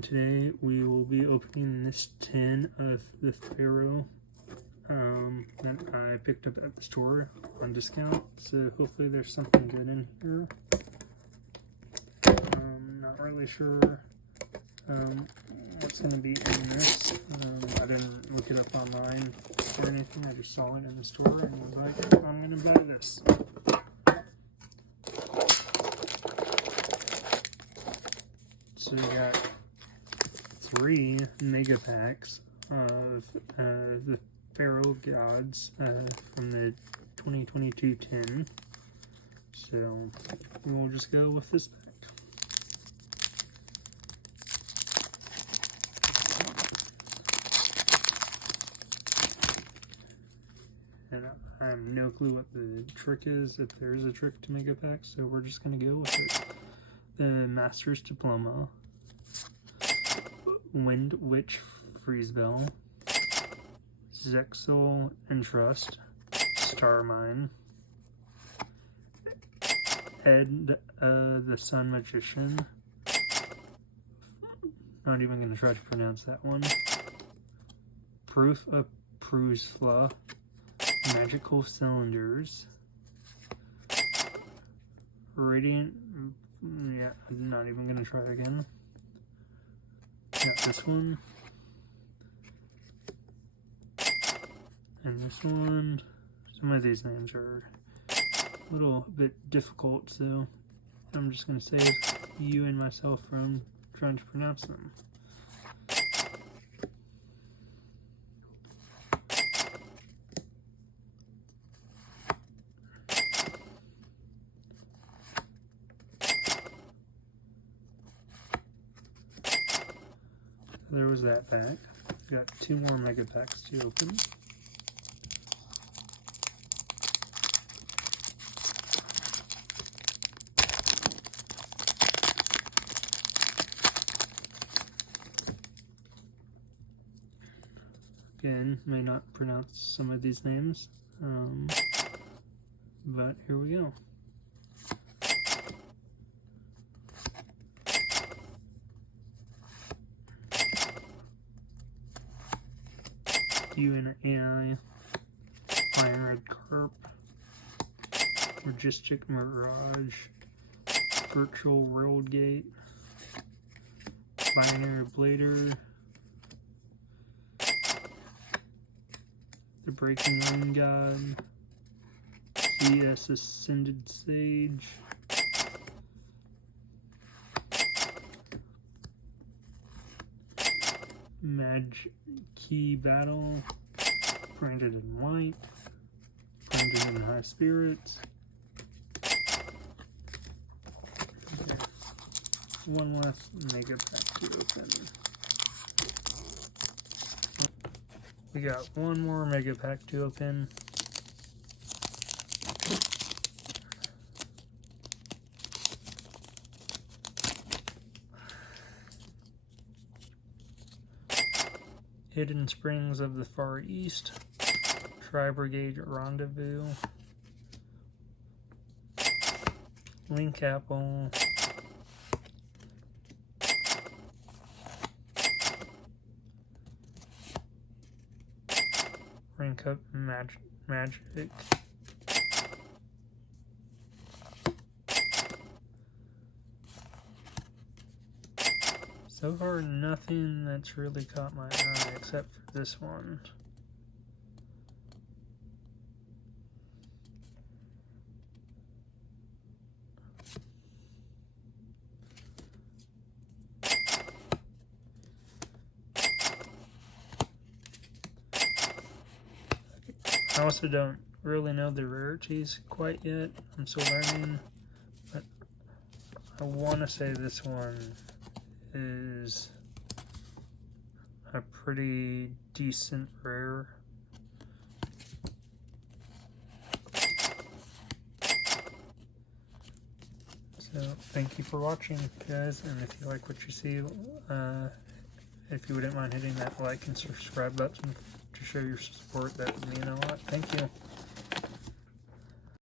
And today we will be opening this tin of the Pharaoh that I picked up at the store on discount. So hopefully there's something good in here. Not really sure what's going to be in this. I didn't look it up online or anything. I just saw it in the store and was like, I'm going to buy this. So we got 3 mega packs of the Pharaoh gods from the 2022 tin. So we'll just go with this pack. And I have no clue what the trick is, if there is a trick to mega packs, so we're just going to go with it. The Master's Diploma, Wind Witch Freezebell, Zexal Entrust, Starmine, Ed the Sun Magician, not even going to try to pronounce that one, Proof of Prusfla, Magical Cylinders, Radiant, yeah, I'm not even going to try again. Got this one. And this one. Some of these names are a little bit difficult, so I'm just going to save you and myself from trying to pronounce them. There was that pack. Got 2 more mega packs to open. Again, may not pronounce some of these names, but here we go. UNAI, Fire Red Carp, Logistic Mirage, Virtual Railgate, Binary Blader, the Breaking Wind God, CS Ascended Sage, Key Battle, Branded in White, Branded in High Spirits. Okay. One less mega pack to open. We got one more mega pack to open. Hidden Springs of the Far East, Tri-Brigade Rendezvous, Link Apple, Rank Up Magic, so far, nothing that's really caught my eye except for this one. I also don't really know the rarities quite yet. I'm still learning, but I want to say this one is a pretty decent rare. So thank you for watching, guys, and if you like what you see, if you wouldn't mind hitting that like and subscribe button to show your support, that would mean a lot. Thank you.